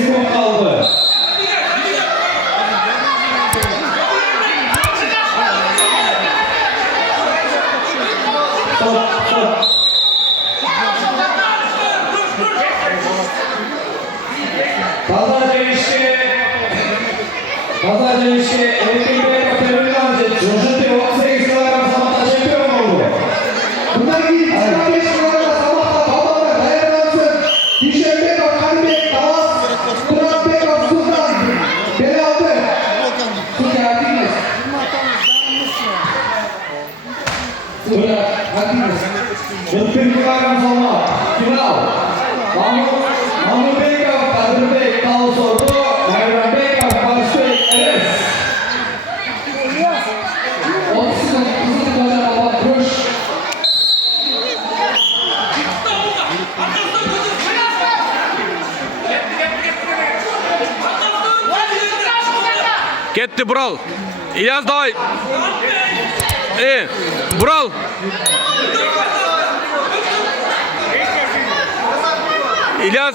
sekund kaldı. Pazarcı elektrik ve kategorilerce Jojute 18 kg sabahta şampiyon oldu. Bunlar gibi 15 kg sabahta babamla dayanamazsın. Dişembe kalbek tavas. Kurat Bekov Sultan. Beni aldı. Sultan Hakkınız. Sultan Hakkınız. 41 kg sabah. Final. Mahmut Bekov, Kadir Bey, Kaos Ordu, Mervan Bekov, Barış Bey, Eres. 30 kızıl koca baba kuş. Ketdi Bural. İlyas davay. Bural. İlyas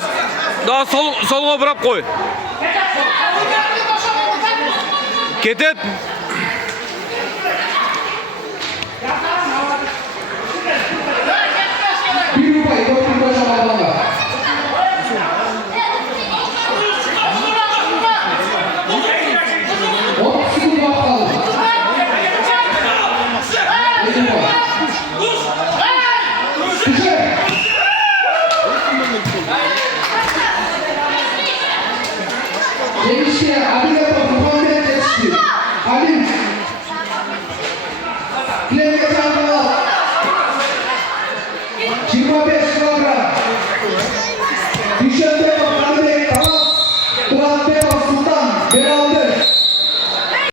daha solga burap koy. Ketet. Bir rupayı 4 koca babamla. Genişleyen Adil Yapı Muhammed Eski. Adil